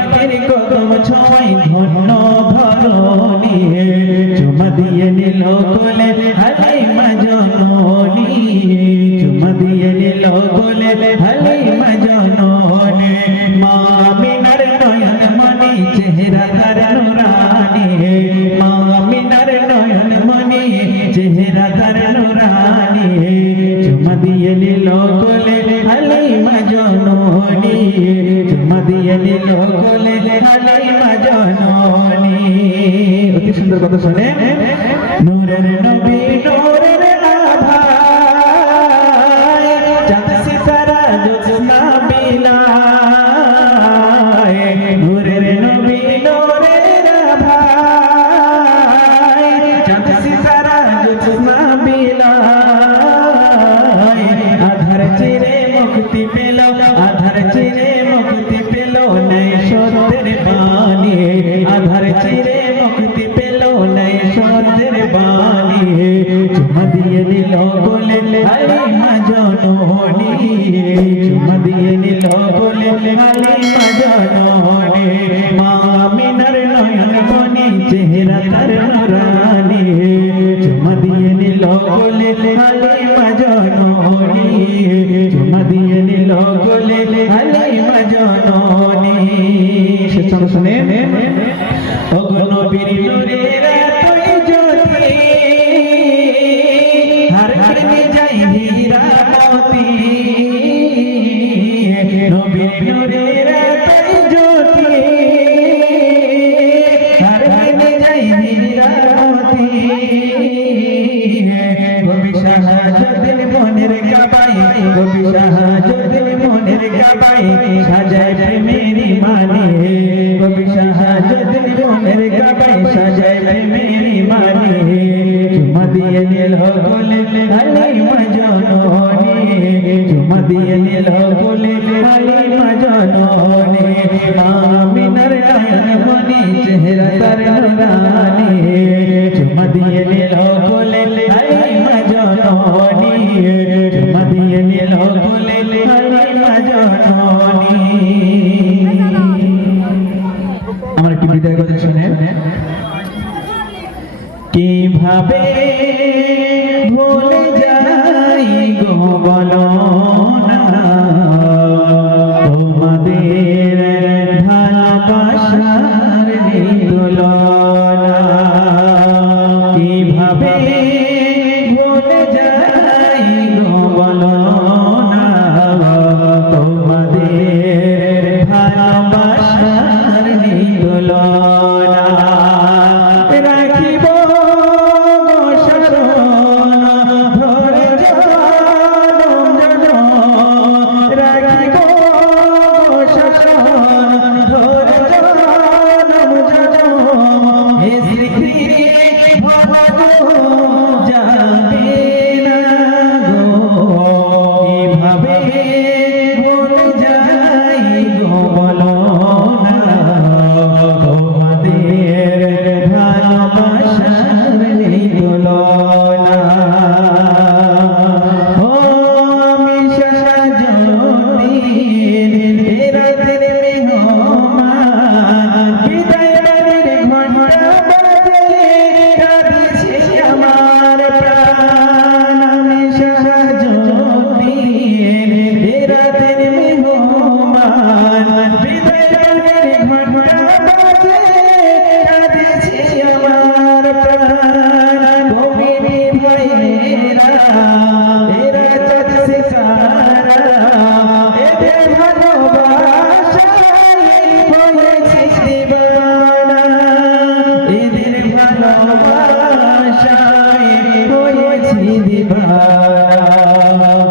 পাখির কদম ছোঁয়াই ধন্য ধরণী চুমা দিয়ে নিল কোলে হালিমা জননী চুমা দিয়ে নিল কোলে হালিমা জননী মা আমিনার নয়ন মনি চেহারা তার নুরানি মা আমিনার নয়ন মনি চেহারা তার নুরানি চুমা দিয়ে নিল কোলে হালিমা জননী চুমা দিয়ে নিল কোলে হালিমা জননী অতি সুন্দর কথা শুনে নূরের নবী নূরের আভা চাঁদ সিতারা জ্যোৎস্না বিলায় নূরের নবী নূরের আভা চাঁদ সিতারা জ্যোৎস্না বিলায় আধার চিরে মুক্তি পেল আধার চিরে মুক্তি পেল নাই সত্যের বাণী আধার চিরে মুক্তি পেল নাই সত্যের বাণী চুমা দিয়ে নিল কোলে হালিমা জননী চুমা দিয়ে নিল কোলে হালিমা জননী মা আমিনার নয়ন মনি চেহারা তার নুরানি চুমা দিয়ে নিল কোলে হালিমা জননী চুমা দিয়ে নিল কোলে হালিমা জননী শেষ শুনে ওগো নবীর নূরের তুই জ্যোতি হর ঘরে যাই হীরা মোতি নবীর নূরের তুই জ্যোতি হর ঘরে যাই হীরা মোতি গোপী শাহাজুদ্দিন মনের কাবাই গোপী শাহাজুদ্দিন মনের কাবাই সাজায় প্রেমেরি মানে গোপী শাহাজুদ্দিন মনের কাবাই সাজায় প্রেমেরি মানে চুমা দিয়ে নিল কোলে হালিমা জননী চুমা দিয়ে নিল কোলে হালিমা জননী আমিনার নয়ন মনি চেহারা তার নুরানি চুমা দিয়ে নিল কোলে হালিমা জননী চুমা দিয়ে নিল কোলে হালিমা জননী আমার একটি বিদায় কথা শুনে কিভাবে ভুলে যাই গো বলো না তোমাদের ভালোবাসার তুলনা কিভাবে ভুলে যাই গো বলো না তোমাদের ভালোবাসার তুলনা রাখিব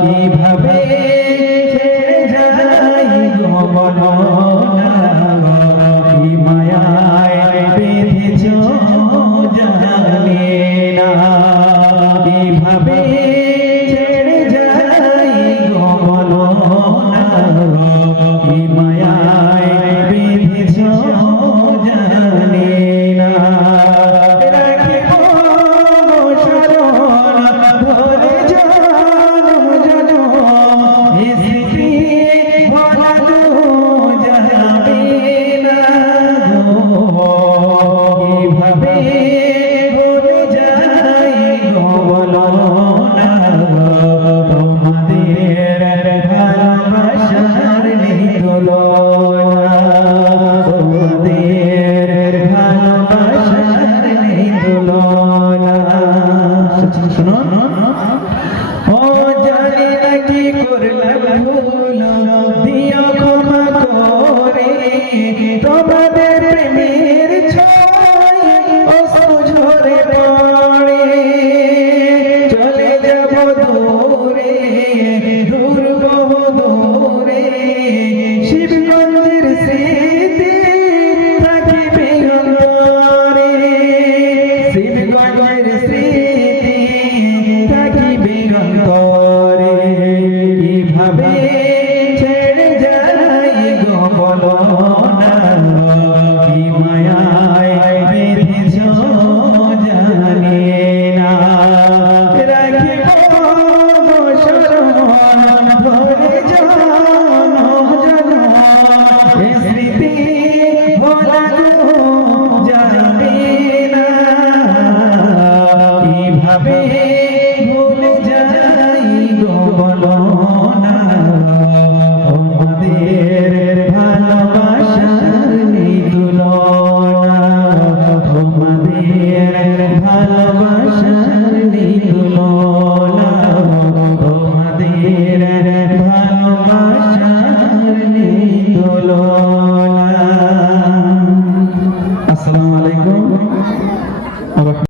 কিভাবে যাই গো বলো না কি মায়ায় বেঁধেছ জানি না কিভাবে ছেড়ে যাই গো বলো না কি মায়ায় বেঁধেছ জানি না আলাইকুম।